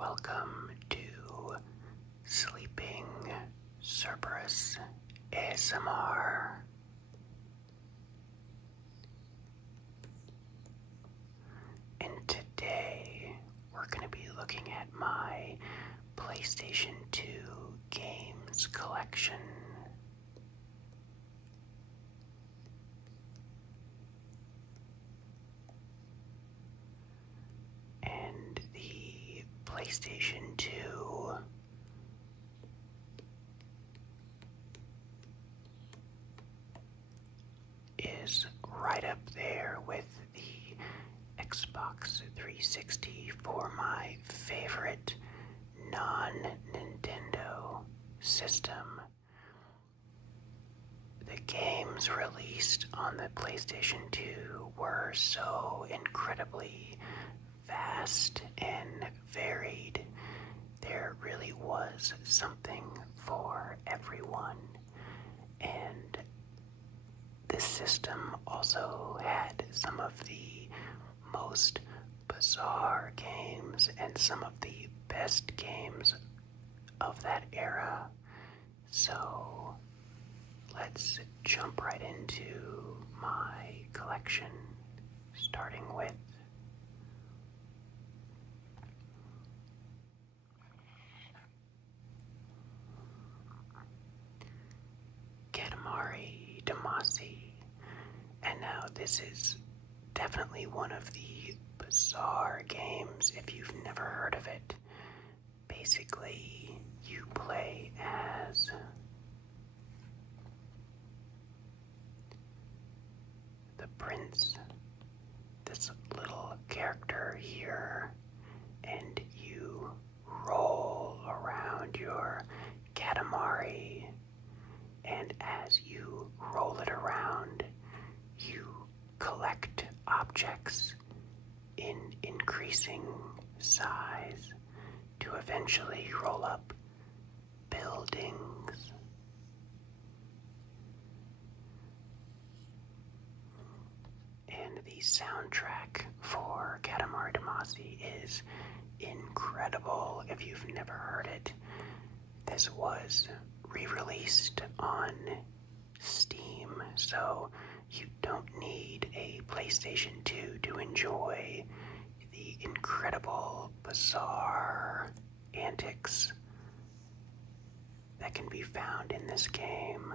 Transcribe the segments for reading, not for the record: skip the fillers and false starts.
Welcome to Sleeping Cerberus ASMR. And today we're going to be looking at my PlayStation 2 games collection. And the PlayStation 2 is right up there with the Xbox 360 for my favorite non-Nintendo system. The games released on the PlayStation 2 were so incredibly vast and varied. There really was something for everyone, and this system also had some of the most bizarre games and some of the best games of that era. So let's jump right into my collection, starting with Katamari Damacy. And now this is definitely one of the bizarre games if you've never heard of it. Basically, you play as the prince, this little character here, and you roll around your Katamari, and as you roll it around, you collect objects in increasing size to eventually roll up buildings. And the soundtrack for Katamari Damacy is incredible if you've never heard it. This was re-released on Steam, so you don't need a PlayStation 2 to enjoy the incredible, bizarre antics that can be found in this game.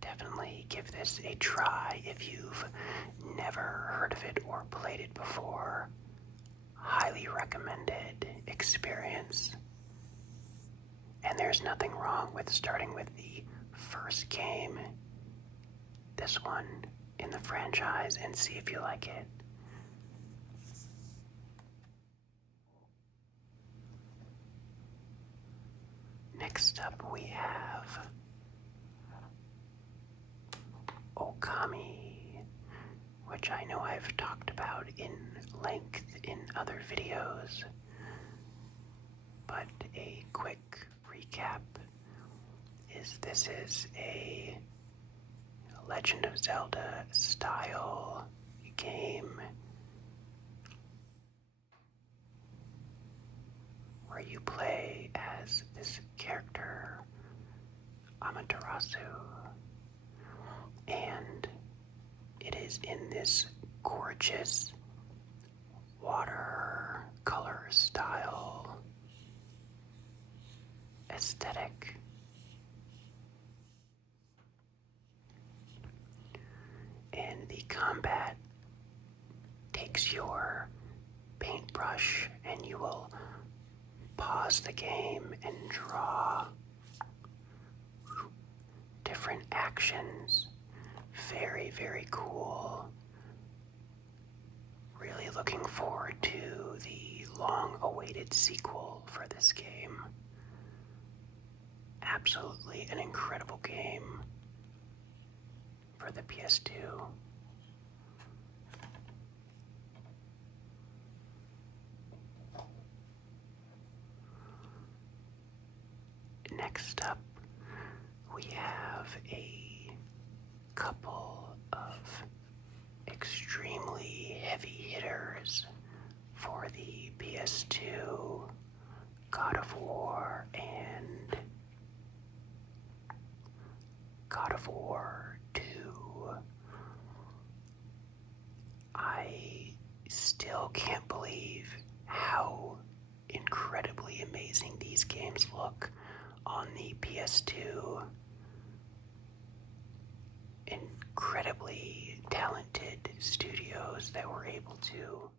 Definitely give this a try if you've never heard of it or played it before. Highly recommended experience. And there's nothing wrong with starting with the first game, this one in the franchise, and see if you like it. Next up we have Okami, which I know I've talked about in length in other videos, but a quick recap is this is a Legend of Zelda style game where you play as this character Amaterasu, and it is in this gorgeous watercolor style aesthetic. And the combat takes your paintbrush and you will pause the game and draw different actions. Very, very cool. Really looking forward to the long-awaited sequel for this game. Absolutely an incredible game for the PS2. Next up, God of War 2. I still can't believe how incredibly amazing these games look on the PS2. Incredibly talented studios that were able to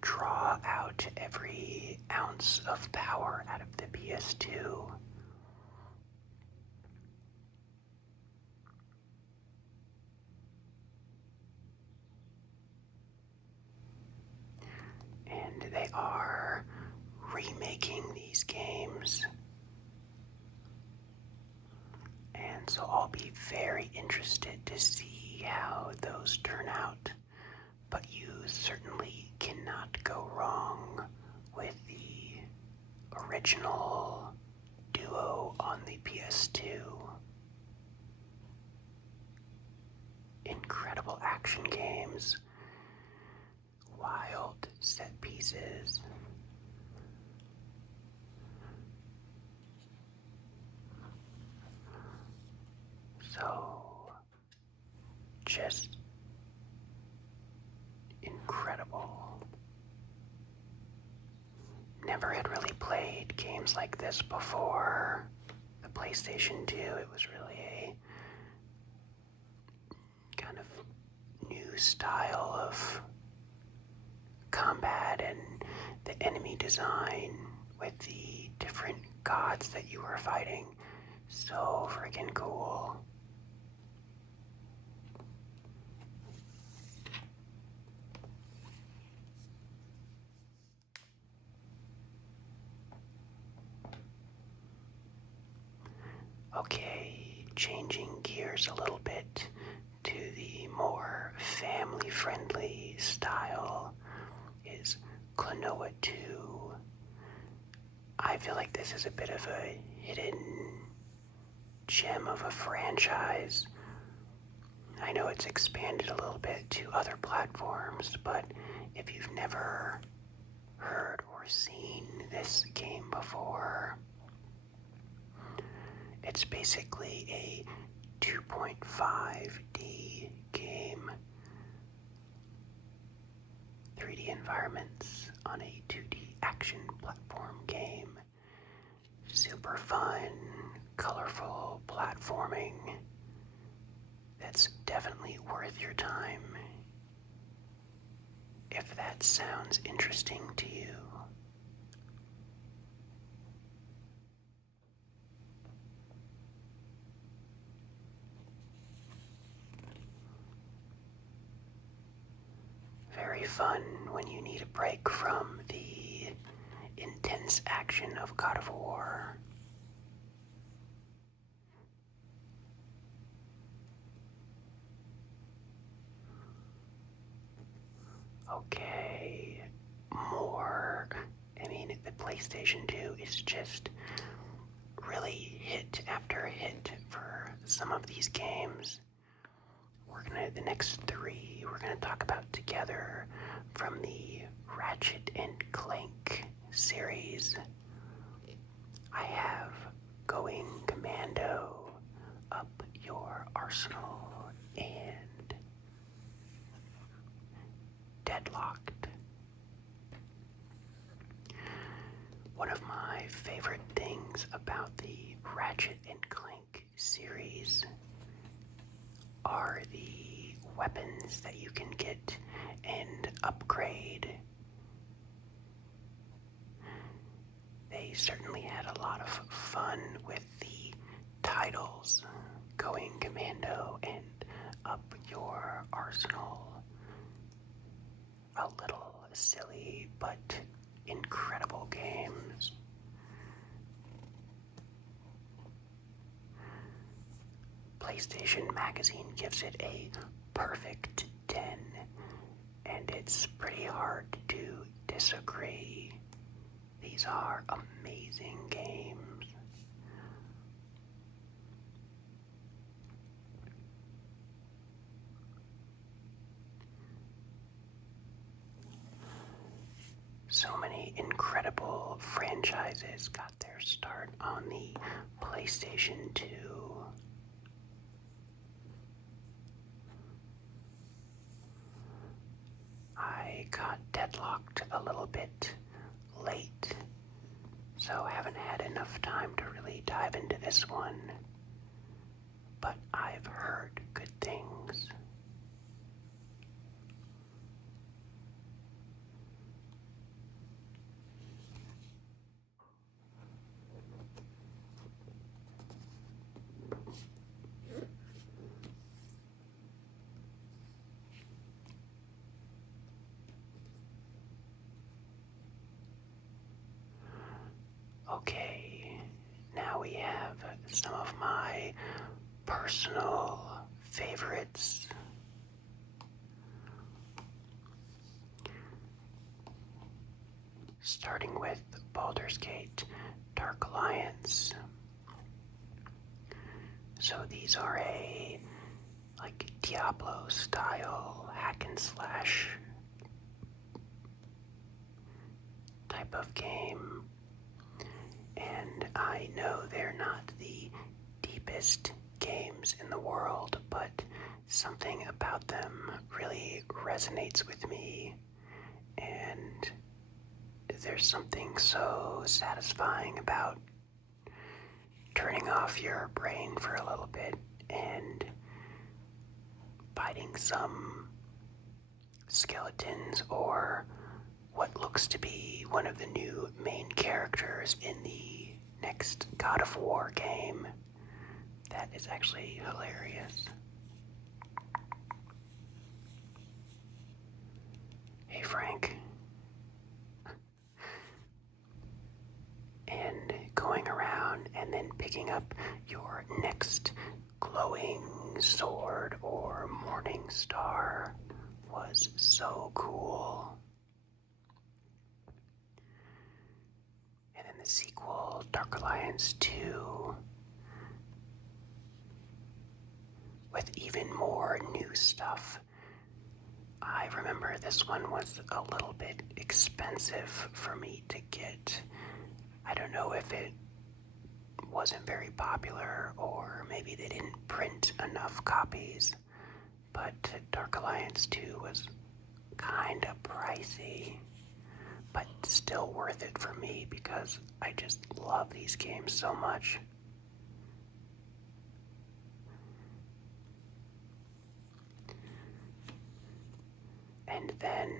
draw out every ounce of power out of the PS2. And they are remaking these games. And so I'll be very interested to see how those turn out. But you certainly cannot go wrong with the original duo on the PS2. Incredible action games, wild set pieces. So, just incredible. Never had really played games like this before. The PlayStation 2, it was really a kind of new style of combat and the enemy design with the different gods that you were fighting. So freaking cool. Okay, changing gears a little bit to the more family-friendly style is Klonoa 2. I feel like this is a bit of a hidden gem of a franchise. I know it's expanded a little bit to other platforms, but if you've never heard or seen this game before, it's basically a 2.5D game. 3D environments on a 2D action platform game. Super fun, colorful platforming. That's definitely worth your time if that sounds interesting to you. Very fun when you need a break from the intense action of God of War. Okay, more. The PlayStation 2 is just really hit after hit for some of these games. The next three we're gonna talk about together from the Ratchet and Clank series. I have Going Commando, Up Your Arsenal, and Deadlocked. One of my favorite things about the Ratchet and Clank series are the weapons that you can get and upgrade. They certainly had a lot of fun with the titles, Going Commando and Up Your Arsenal. A little silly, but incredible games. PlayStation Magazine gives it a perfect 10, and it's pretty hard to disagree. These are amazing games. So many incredible franchises got their start on the PlayStation 2. I got deadlocked a little bit late, so haven't had enough time to really dive into this one, but I've heard good things. Okay, now we have some of my personal favorites. Starting with Baldur's Gate Dark Alliance. So these are a Diablo style hack and slash type of game. And I know they're not the deepest games in the world, but something about them really resonates with me, and there's something so satisfying about turning off your brain for a little bit and fighting some skeletons or what looks to be one of the new main characters in the next God of War game. That is actually hilarious. Hey, Frank. And going around and then picking up your next glowing sword or morning star was so cool. And then the sequel, Dark Alliance 2, with even more new stuff. I remember this one was a little bit expensive for me to get. I don't know if it wasn't very popular or maybe they didn't print enough copies, but Dark Alliance 2 was kinda pricey, but still worth it for me because I just love these games so much. And then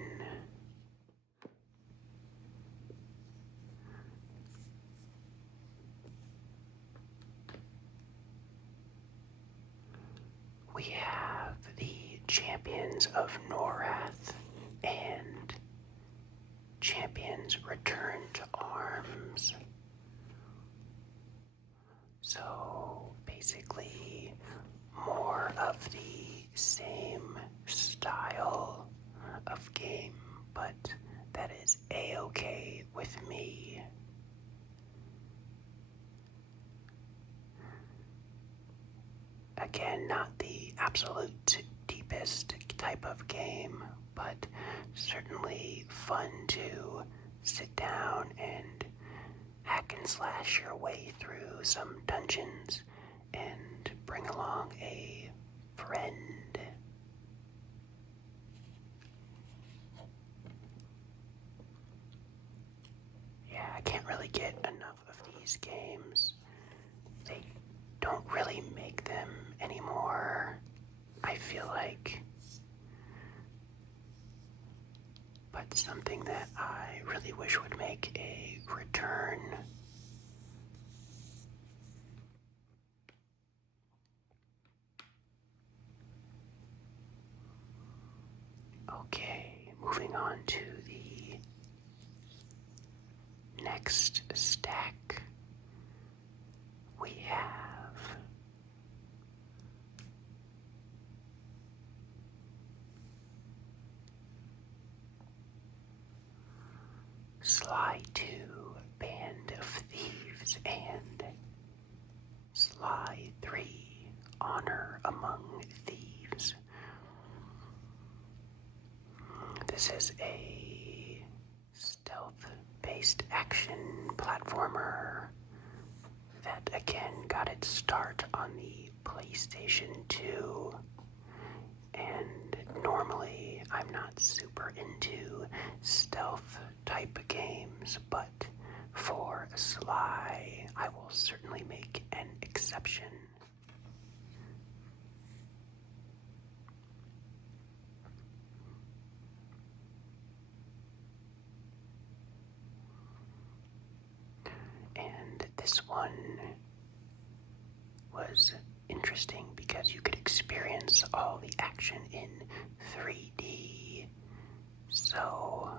we have the Champions of Norath and Champions Return to Arms. So basically more of the same style of game, but that is a-okay with me. Again, not the absolute deepest type of game, but certainly fun to sit down and hack and slash your way through some dungeons and bring along a friend. Yeah, I can't really get enough of these games. They don't really make them anymore, I feel like. But something that I really wish would make a return. Okay, moving on to the next stack. We have Sly 2, Band of Thieves, and Sly 3, Honor Among Thieves. This is a stealth-based action platformer that again got its start on the PlayStation 2. And normally I'm not super into stealth type games, but for Sly, I will certainly make an exception. And this one was interesting because you could experience all the action in 3D. So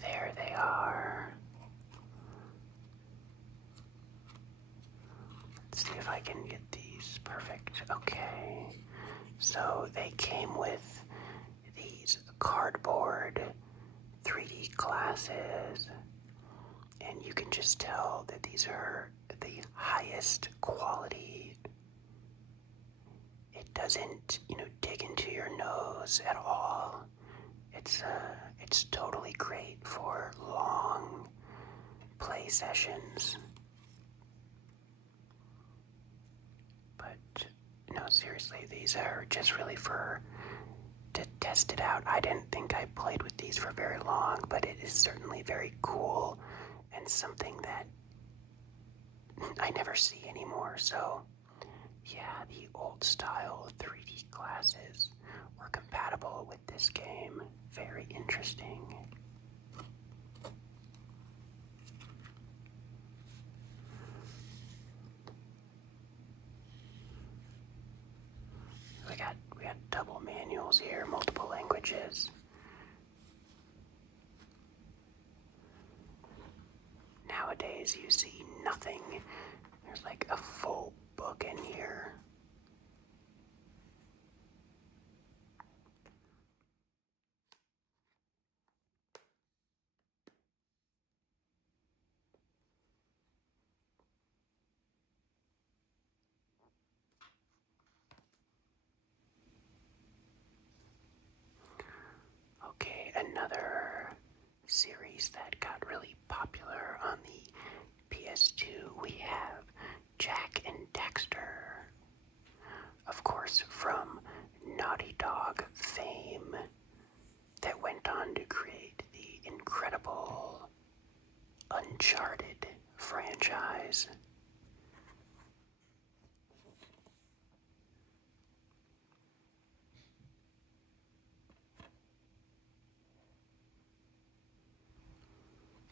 there they are. Let's see if I can get these perfect. Okay. So they came with these cardboard 3D glasses, and you can just tell that these are the highest quality. It doesn't, dig into your nose at all. It's totally great for long play sessions. But no, seriously, these are just really to test it out. I didn't think I played with these for very long, but it is certainly very cool and something that I never see anymore. So yeah, the old style 3D glasses were compatible with this game. Very interesting. We got double manuals here, multiple languages. Nowadays you see nothing. There's like a full book in here. Okay, another series that got really popular on the PS2, we have Jak and Daxter. Of course, from Naughty Dog fame, that went on to create the incredible Uncharted franchise.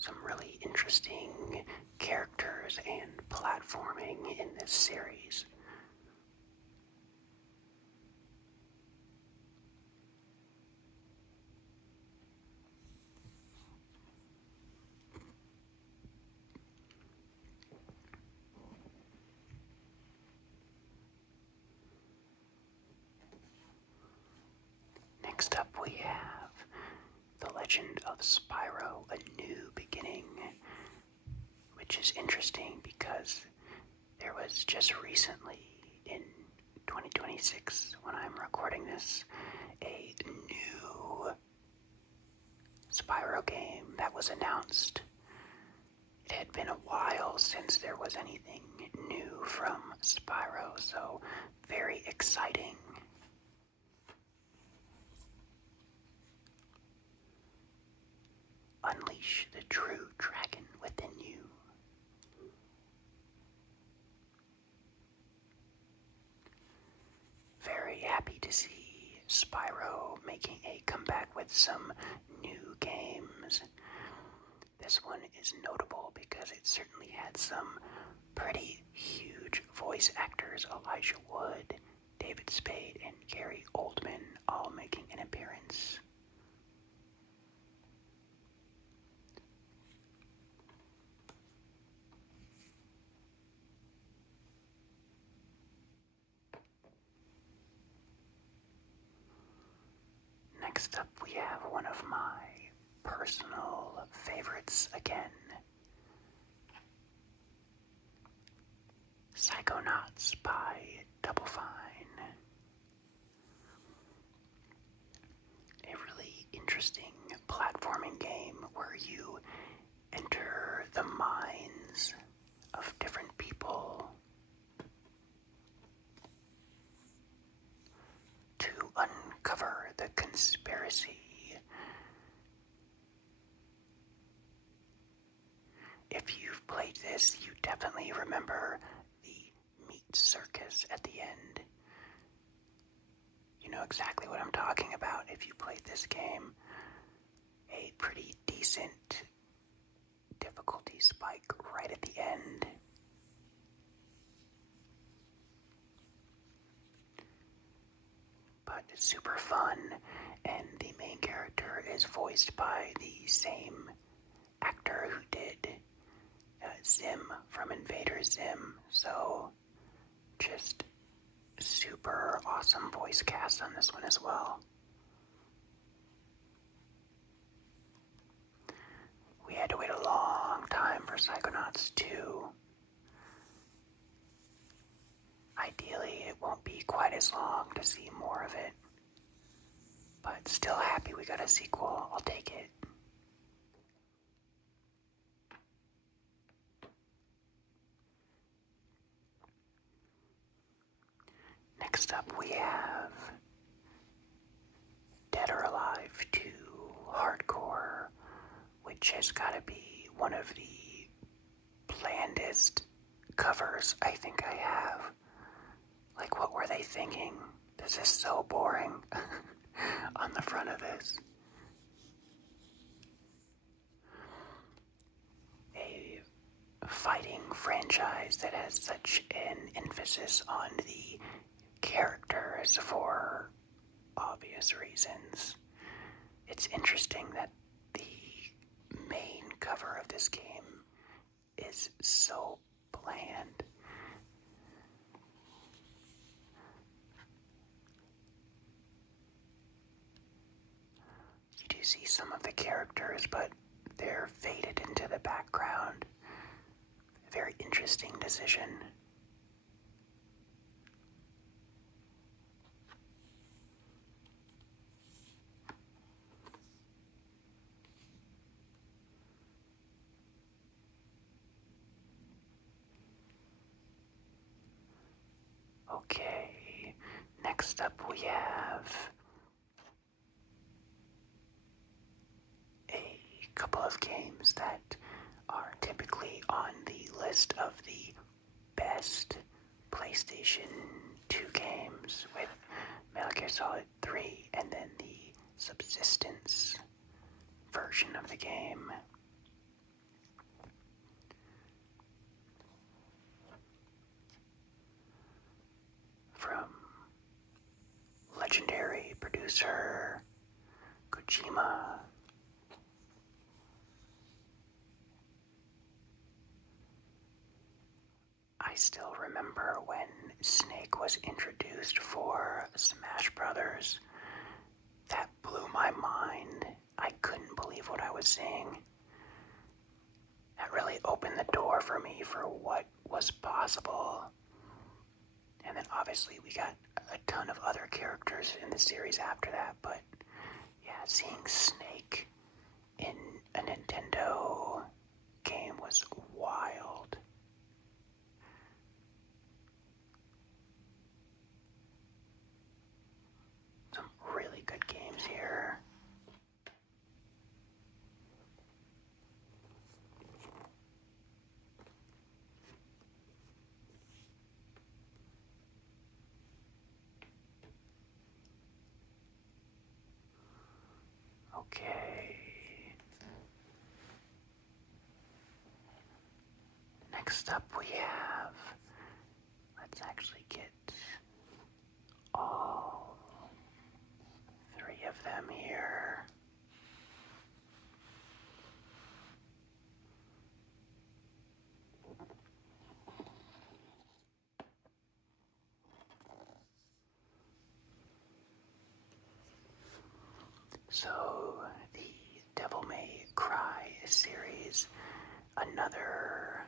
Some really interesting characters and platforming in this series. Next up we have The Legend of Spyro, A New Beginning, which is interesting because there was just recently, in 2026, when I'm recording this, a new Spyro game that was announced. It had been a while since there was anything new from Spyro, so very exciting. Unleash the true dragon within you. Very happy to see Spyro making a comeback with some new games. This one is notable because it certainly had some pretty huge voice actors: Elijah Wood, David Spade, and Gary Oldman all making an appearance. Next up, we have one of my personal favorites again. Psychonauts by Double Fine. A really interesting platforming game where you enter the minds of different people to uncover the conspiracy. If you've played this, you definitely remember the meat circus at the end. You know exactly what I'm talking about if you played this game. A pretty decent difficulty spike right at the end. But it's super fun, and the main character is voiced by the same actor who did Zim from Invader Zim, so just super awesome voice cast on this one as well. We had to wait a long time for Psychonauts 2. Ideally, it won't be quite as long to see more of it, but still happy we got a sequel. I'll take it. Next up, we have Dead or Alive 2 Hardcore, which has got to be one of the blandest covers I think I have. Like, what were they thinking? This is so boring on the front of this. A fighting franchise that has such an emphasis on the characters for obvious reasons. It's interesting that the main cover of this game is so bland. You do see some of the characters, but they're faded into the background. A very interesting decision. Okay, next up we have a couple of games that are typically on the list of the best PlayStation 2 games, with Metal Gear Solid 3 and then the Subsistence version of the game. From legendary producer Kojima. I still remember when Snake was introduced for Smash Brothers. That blew my mind. I couldn't believe what I was seeing. That really opened the door for me for what was possible. And then obviously we got a ton of other characters in the series after that, but yeah, seeing Snake in a Nintendo game was wild. Some really good games here. Okay. Next up we have, let's actually get all three of them here. So, the Devil May Cry series, another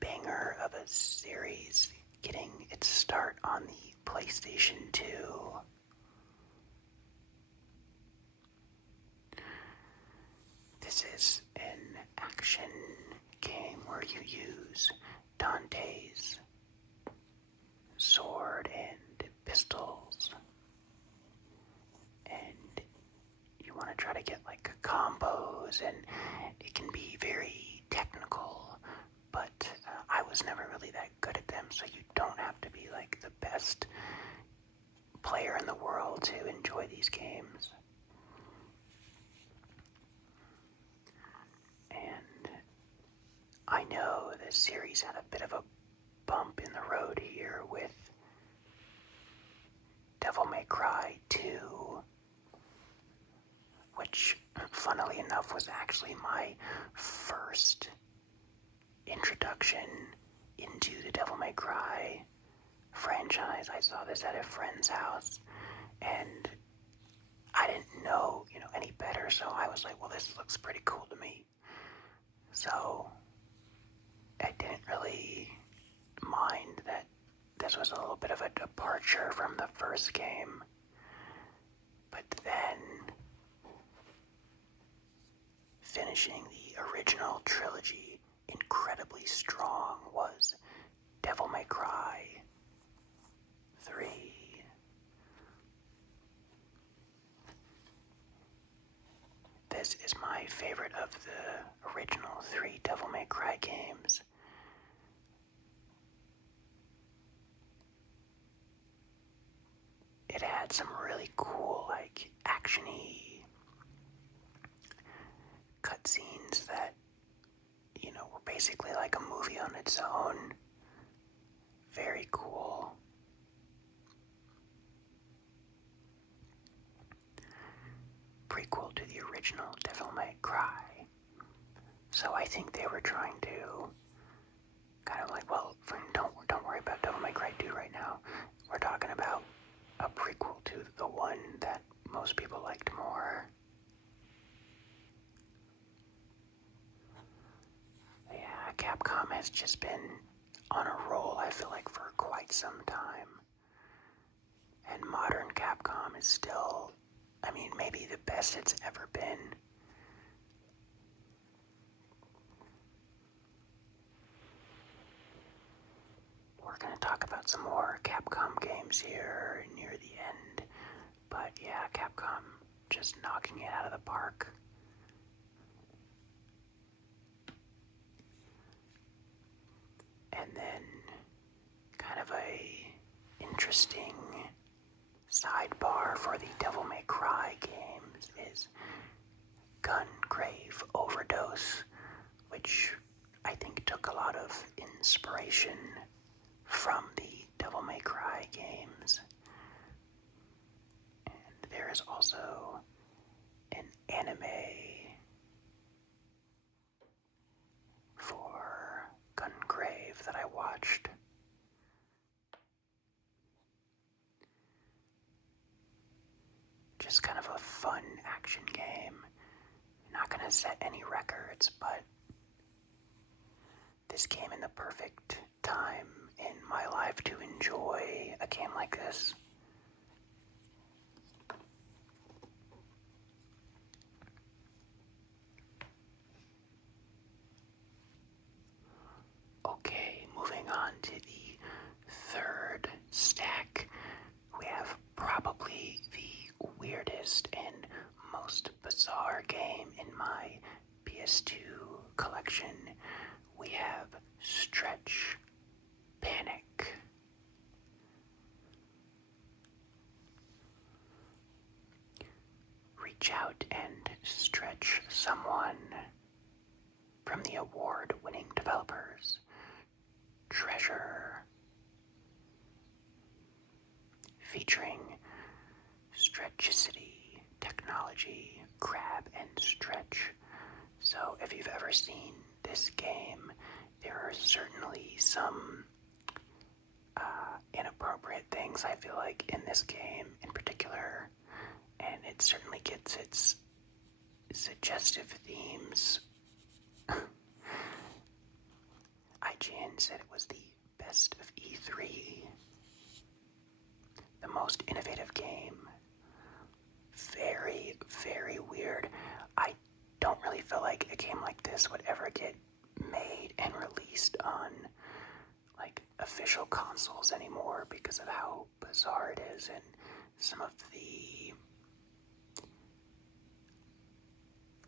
banger of a series, getting its start on the PlayStation 2. This is an action game where you use Dante's sword and pistols, and you want to try to get like combos, and it can be very technical, but I was never really that good at them, so you don't have to be like the best player in the world to enjoy these games. And I know this series had a bit of a bump in the road here with Devil May Cry 2, which, funnily enough, was actually my first introduction into the Devil May Cry franchise. I saw this at a friend's house, and I didn't know, any better, so I was like, well, this looks pretty cool to me. So I didn't really mind that this was a little bit of a departure from the first game. But then, finishing the original trilogy incredibly strong was Devil May Cry 3. This is my favorite of the original 3 Devil May Cry games. It had some really cool, action-y cutscenes that, were basically like a movie on its own. Very cool. Prequel to the original Devil May Cry. So I think they were trying to kind of like, well, don't worry about Devil May Cry 2 right now. We're talking about a prequel to the one that most people liked more. Yeah, Capcom has just been on a roll, I feel like, for quite some time. And modern Capcom is still, maybe the best it's ever been. We're going to talk about some more Capcom games here near the end. But yeah, Capcom just knocking it out of the park. And then kind of a interesting sidebar for the Devil May Cry games is Gungrave Overdose, which I think took a lot of inspiration from the Devil May Cry games. And there is also an anime for Gungrave that I watched. Just kind of a fun action game. Not gonna set any records, but this came in the perfect time in my life to enjoy a game like this. Okay, moving on to the third stack, we have probably the weirdest and most bizarre game in my PS2 collection. We have Stretch Panic. Reach out and stretch someone. From the award-winning developers Treasure. Featuring stretchicity, technology, grab and stretch. So if you've ever seen this game, there are certainly some inappropriate things, I feel like, in this game in particular, and it certainly gets its suggestive themes. IGN said it was the best of E3, the most innovative game. Very, very weird. I don't really feel like a game like this would ever get made and released on like official consoles anymore because of how bizarre it is and some of the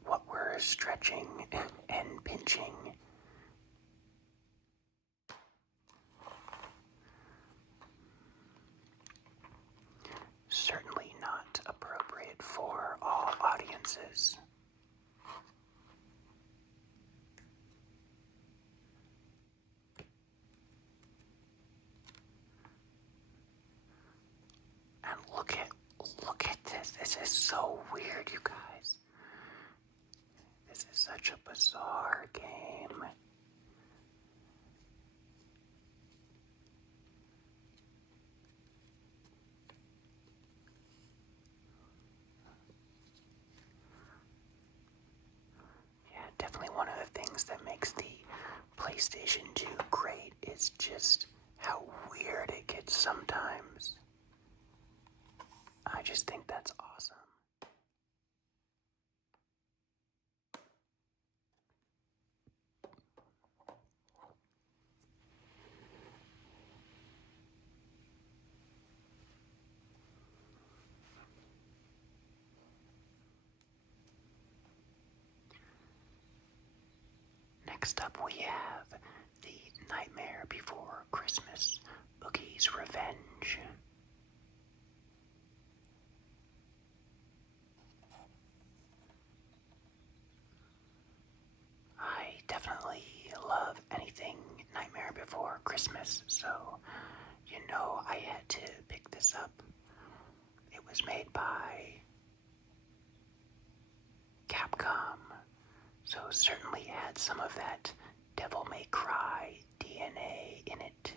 what we're stretching and pinching. Certainly not appropriate for all audiences. And look at this. This is so weird, you guys. This is such a bizarre game. Yeah, definitely one of the things that makes the PlayStation 2 great is just how weird it gets sometimes. I just think that's awesome. Next up we have The Nightmare Before Christmas, Ookie's Revenge. I definitely love anything Nightmare Before Christmas, so you know I had to pick this up. It was made by Capcom, so certainly had some of that Devil May Cry DNA in it.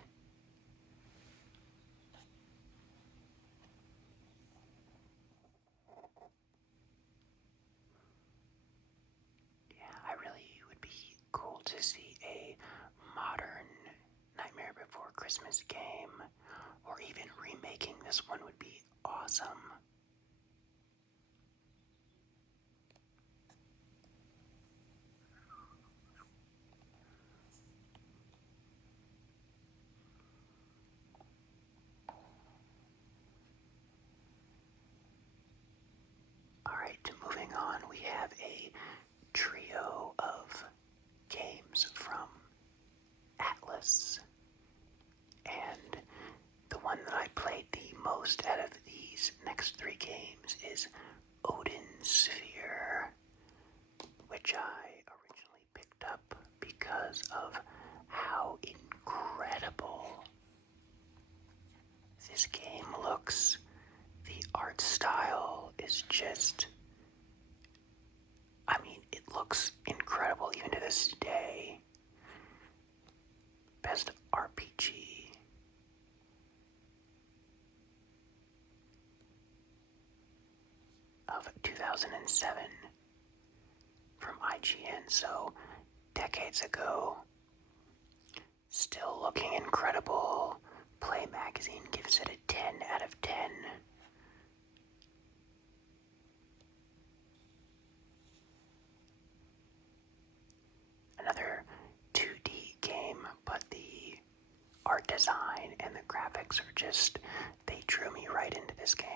Yeah, I really would be cool to see a modern Nightmare Before Christmas game, or even remaking this one would be awesome. Alright, moving on, we have a trio of games from Atlus. And the one that I played the most out of these next three games is Odin Sphere, which I originally picked up because of how incredible this game looks. The art style is just, I mean, it looks incredible even to this day. Best RPG. Of 2007 from IGN, so decades ago. Still looking incredible. Play Magazine gives it a 10 out of 10. Another 2D game, but the art design and the graphics are just, they drew me right into this game.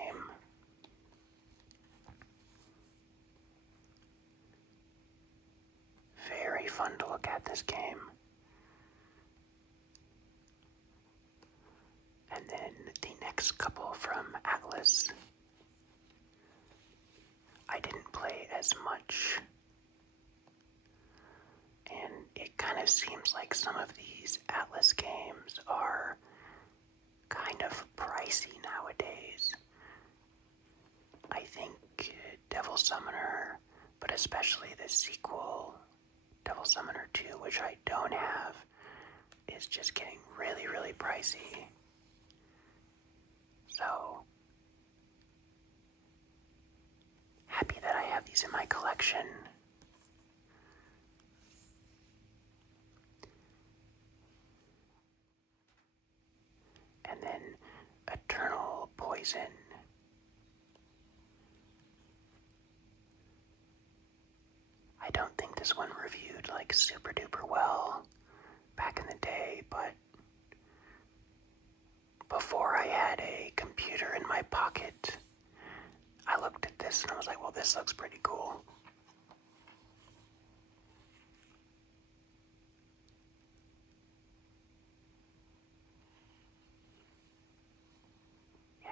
Very fun to look at, this game. And then the next couple from Atlus, I didn't play as much. And it kind of seems like some of these Atlus games are kind of pricey nowadays. I think Devil Summoner, but especially the sequel, Devil Summoner 2, which I don't have, is just getting really, really pricey. So these in my collection. And then Eternal Poison. I don't think this one reviewed like super duper well back in the day, but before I had a computer in my pocket, I looked at this and I was like, well, this looks pretty cool. Yeah,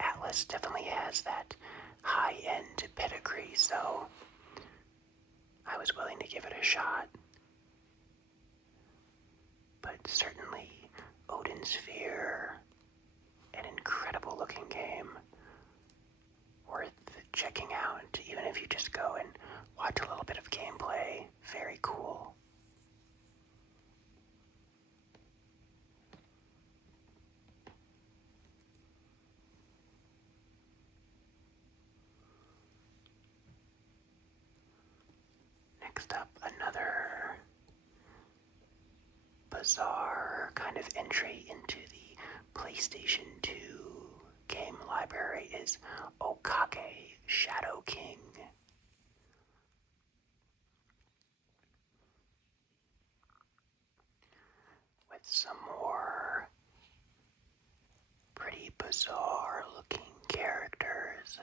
Atlus definitely has that high-end pedigree, so I was willing to give it a shot. But certainly, Odin Sphere, an incredible looking game, worth checking out, even if you just go and watch a little bit of gameplay. Very cool. Next up, another bizarre kind of entry into the PlayStation 2 game library is Okage, Shadow King. With some more pretty bizarre looking characters.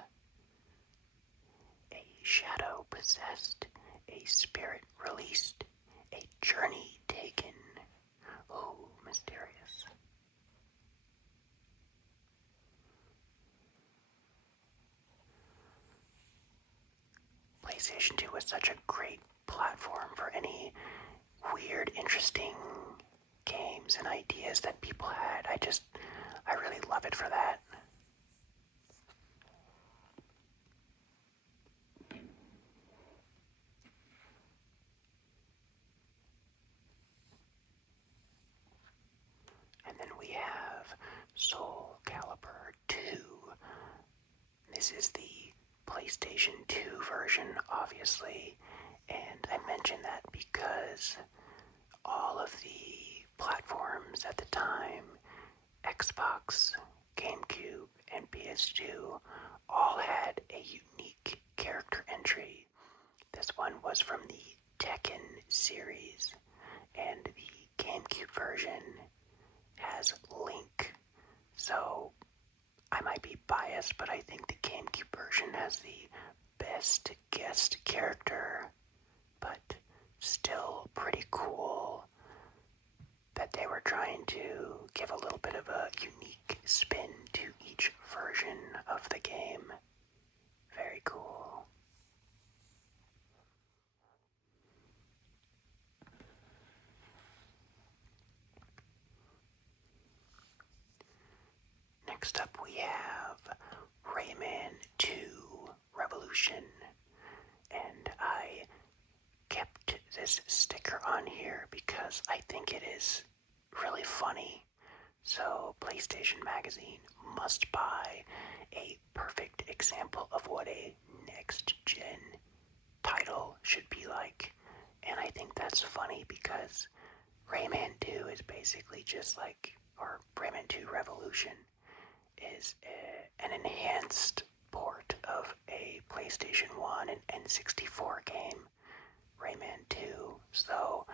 A shadow possessed, a spirit released, a journey taken. Oh, mysterious. PlayStation 2 was such a great platform for any weird, interesting games and ideas that people had. I really love it for that. And then we have Soulcalibur 2. This is the PlayStation 2 version, obviously, and I mention that because all of the platforms at the time, Xbox, GameCube, and PS2, all had a unique character entry. This one was from the Tekken series, and the GameCube version has Link. So I might be biased, but I think the GameCube version has the best guest character, but still pretty cool that they were trying to give a little bit of a unique spin to each version of the game. Very cool. Next up we have Rayman 2 Revolution, and I kept this sticker on here because I think it is really funny. So PlayStation Magazine must buy a perfect example of what a next-gen title should be like. And I think that's funny because Rayman 2 is basically just like, or Rayman 2 Revolution is an enhanced port of a PlayStation 1 and N64 game, Rayman 2. So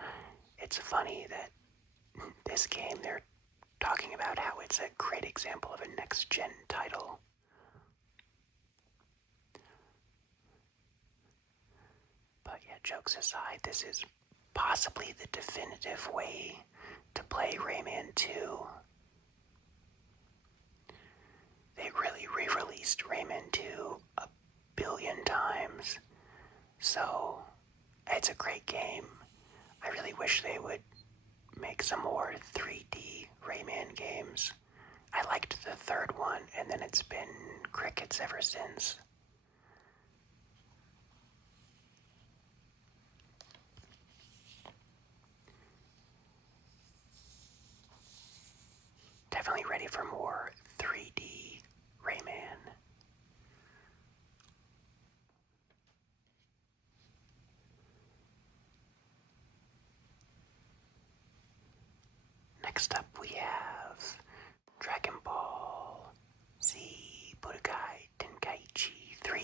it's funny that this game, they're talking about how it's a great example of a next-gen title. But yeah, jokes aside, this is possibly the definitive way to play Rayman 2. They really re-released Rayman 2 a billion times, so it's a great game. I really wish they would make some more 3D Rayman games. I liked the third one, and then it's been crickets ever since. Definitely ready for more 3D Rayman. Next up we have Dragon Ball Z Budokai Tenkaichi 3.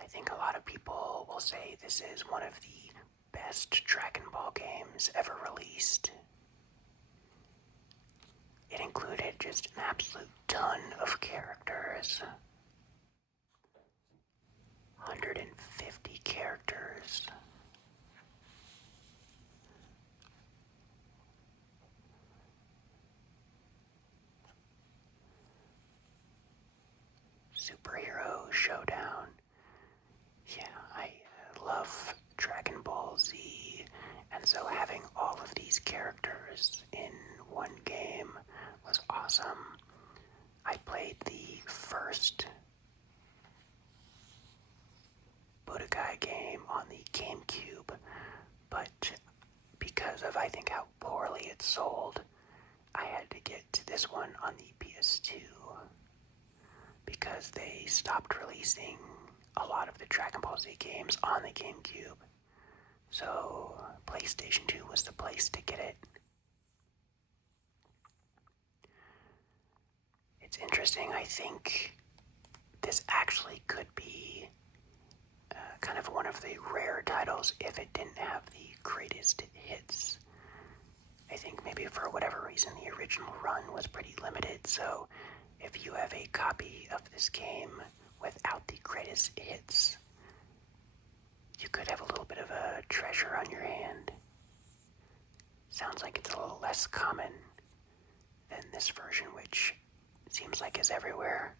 I think a lot of people will say this is one of the best Dragon Ball games ever released. It included just an absolute ton of characters. 150 characters. Superhero Showdown. Yeah, I love Dragon Ball Z, and so having all of these characters in one game was awesome. I played the first Budokai game on the GameCube, but because of I think how poorly it sold, I had to get to this one on the PS2 because they stopped releasing a lot of the Dragon Ball Z games on the GameCube. So PlayStation 2 was the place to get it. It's interesting, I think this actually could be kind of one of the rare titles if it didn't have the greatest hits. I think maybe for whatever reason the original run was pretty limited, so if you have a copy of this game without the greatest hits, you could have a little bit of a treasure on your hand. Sounds like it's a little less common than this version, which seems like is everywhere,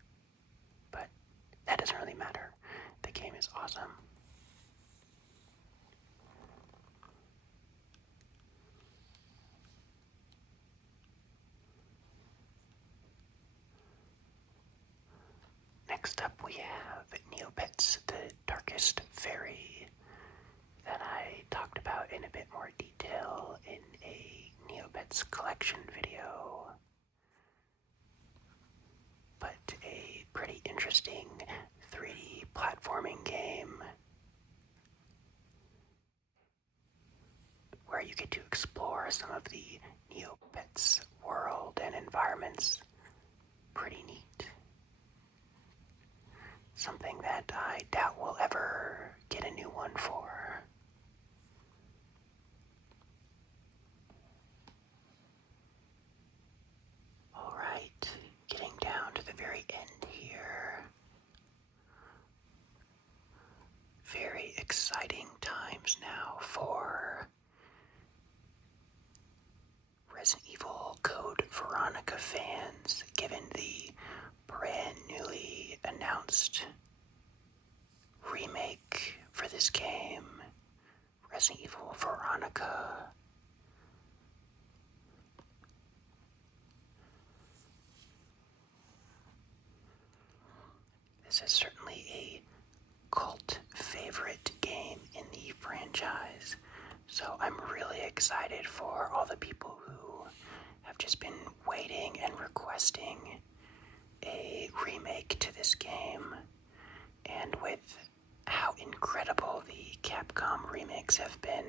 but that doesn't really matter. The game is awesome. Next up we have Neopets, the Darkest Faerie, that I talked about in a bit more detail in a Neopets collection video. But a pretty interesting 3D platforming game where you get to explore some of the Neopets world and environments. Pretty neat. Something that I doubt we'll ever get a new one for. Alright, getting down to the very end here. Very exciting times now for Resident Evil Code Veronica fans, given the brand newly announced remake for this game, Resident Evil Veronica. This is certainly a cult favorite game in the franchise, so I'm really excited for all the people who have just been waiting and requesting a remake to this game. And with how incredible the Capcom remakes have been,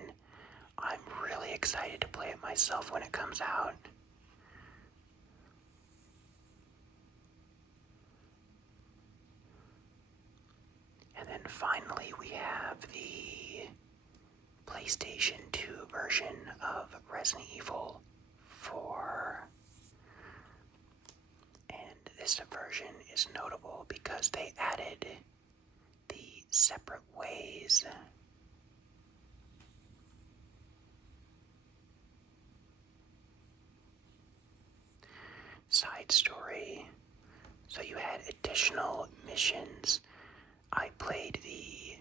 I'm really excited to play it myself when it comes out. And then finally we have the PlayStation 2 version of Resident Evil 4. And this version is notable because they added the separate ways. Side story. So you had additional missions. I played the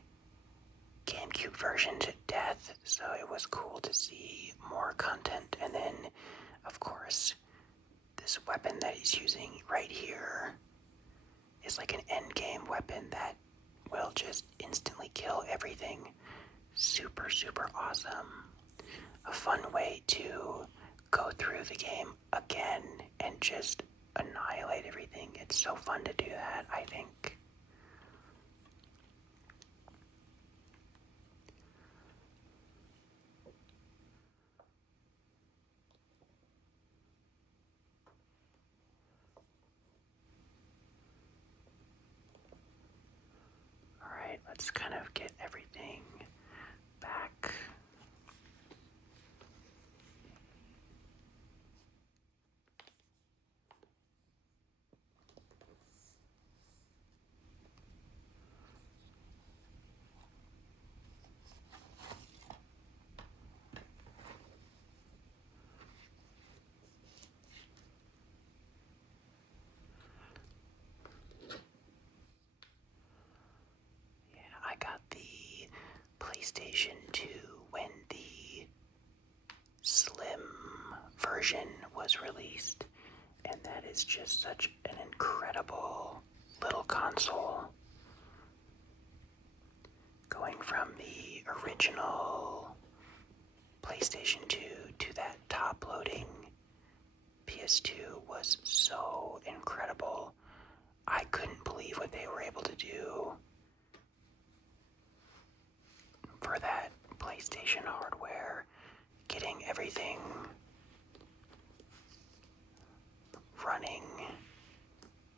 GameCube version to death, so it was cool to see more content. And then, of course, this weapon that he's using right here is like an endgame weapon that will just instantly kill everything. Super, super awesome. A fun way to go through the game again and just annihilate everything. It's so fun to do that, I think. let's kind of get everything back. I got the PlayStation 2 when the Slim version was released, and that is just such an incredible little console. Going from the original PlayStation 2 to that top-loading PS2 was so incredible. I couldn't believe what they were able to do for that PlayStation hardware. Getting everything running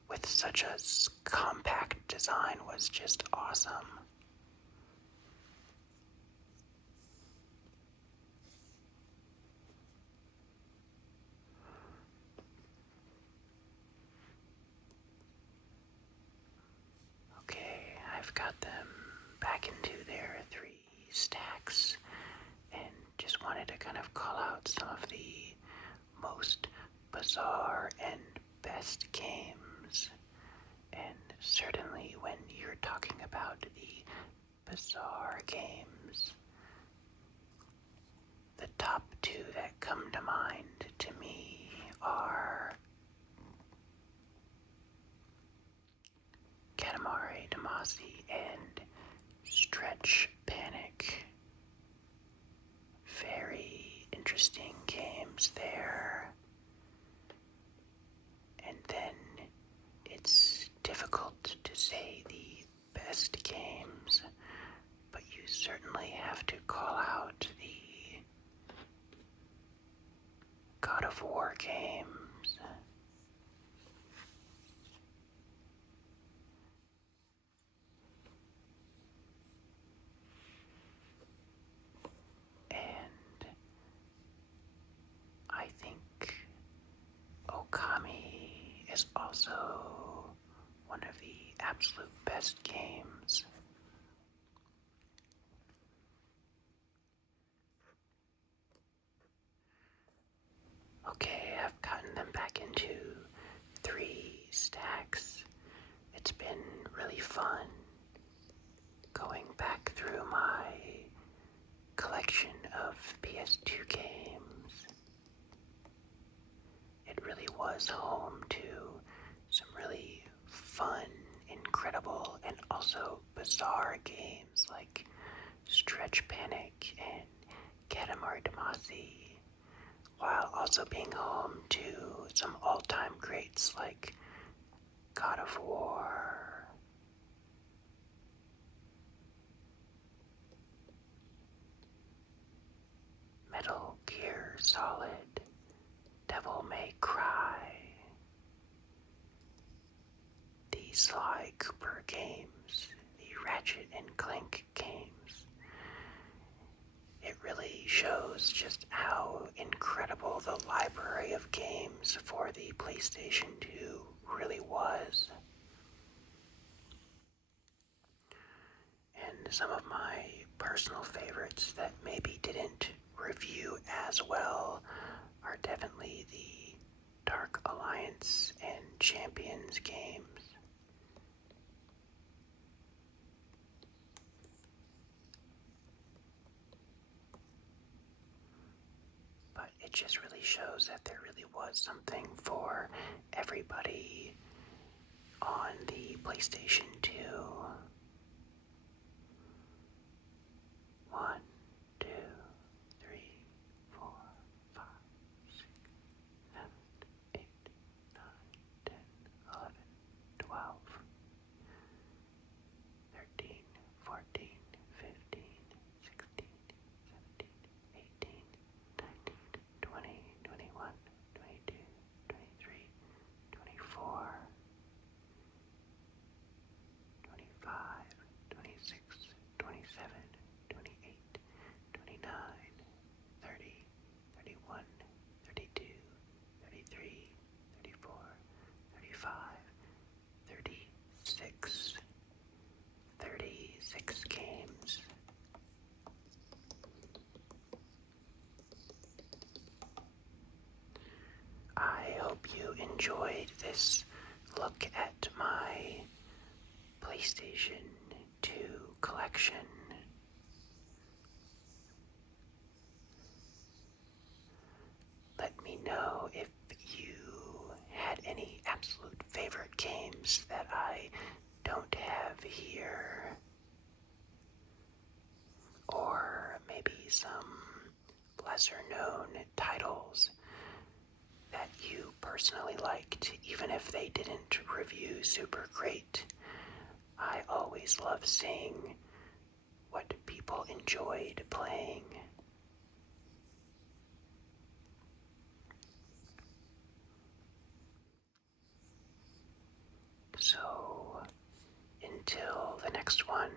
with such a compact design was just awesome. Okay, I've got them back into their 3 stacks, and just wanted to kind of call out some of the most bizarre and best games. And certainly when you're talking about the bizarre games, the top 2 that come to mind to me are Katamari Damacy and Stretch Panic. Very interesting games there. And then it's difficult to say the best games, but you certainly have to call out the God of War games. And I think Okami is also one of the absolute best games. Okay, I've gotten them back into 3 stacks. It's been really fun going back through my collection of PS2 games. It really was home to some really fun, incredible, and also bizarre games like Stretch Panic and Katamari Damacy, while also being home to some all-time greats like God of War, Metal Gear Solid, Devil May Cry, the Sly Cooper games, the Ratchet and Clank games. It really shows just how incredible the library of games for the PlayStation 2 really was. And some of my personal favorites that maybe didn't review as well are definitely the Dark Alliance and Champions games. But it just really shows that there really was something for everybody on the PlayStation 2. 1, 2, 3, 4, 5, 6, 7, 8, 9, 10, 11, 12, 13, 14, 15, 16, 17, 18, 19, 20, 21, 22, 23, 24, 25, enjoyed this look at my PlayStation 2 collection. Let me know if you had any absolute favorite games that I don't have here, or maybe some lesser known titles that you personally liked, even if they didn't review super great. I always love seeing what people enjoyed playing. So, until the next one,